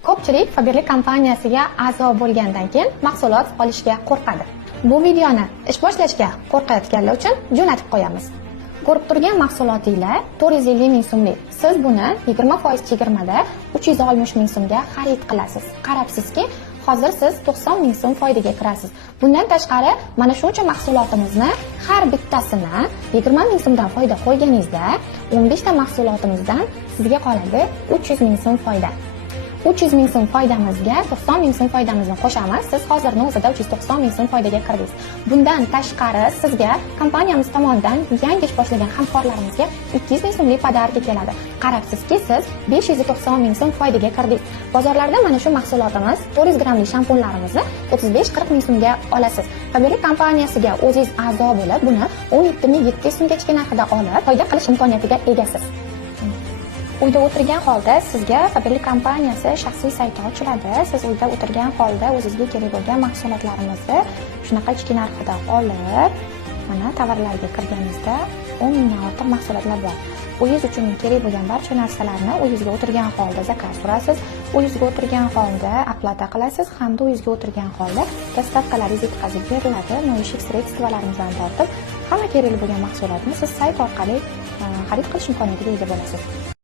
Ko'pchilik Faberlic kompaniyasiga a'zo bo'lgandan keyin mahsulot olishga qo'rqadi. Bu videoni ish boshlashga qo'rqayotganlar uchun jo'natib qo'yamiz. Ko'rib turgan mahsulotinglar 450 ming so'mlik. Siz buni 20% chegirmada 360 ming so'mga xarid qilasiz. Qarabsizki, hozir siz 90 ming so'm foydaga kirasiz. Bundan tashqari, mana shuncha mahsulotimizni har bittasini 20 ming so'mdan foyda qo'yganingizda, 15 ta mahsulotimizdan sizga qoladi 300 ming so'm foyda. 300 ming so'm foydamizga 90 ming so'm foydamizni qo'shamiz. Siz hozirning o'zida 390 ming so'm foydaga kirdingiz. Bundan tashqari sizga kompaniyamiz tomonidan yangi ish boshlagan hamkorlarimizga 200 ming so'mlik podarka keladi. Qarabsizki, siz 590 ming so'm foydaga kirdingiz. Bozorlarda mana shu mahsulotimiz 400 grammli shampunlarimizni 35-40 ming so'mga olasiz. Faberlic kompaniyasiga o'zingiz a'zo bo'lib, buni 17 ming 700 so'mgacha narxida olib, foyda qilish imkoniyatiga egasiz. Uyda o'tirgan holda sizga Faberlic kompaniyasi shaxsiy sayti ochiladi. Siz uyda o'tirgan holda o'zingizga kerak bo'lgan mahsulotlarimizni shunaqa ichki narxida olib, mana tovarlarga kirganingizda 10 mingdan ortiq mahsulotlar bor. O'zingiz uchun kerak bo'lgan barcha narsalarni uyingizga o'tirgan holda zakaz qilasiz. Uyingizga o'tirgan holda oplata qilasiz hamda uyingizga o'tirgan holda dostavkalaringiz yetkazib beriladi. Noyishik sredstvalardan tortib, hamma kerak bo'lgan mahsulotni siz sayt orqali xarid qilish imkoniyatiga ega bo'lasiz.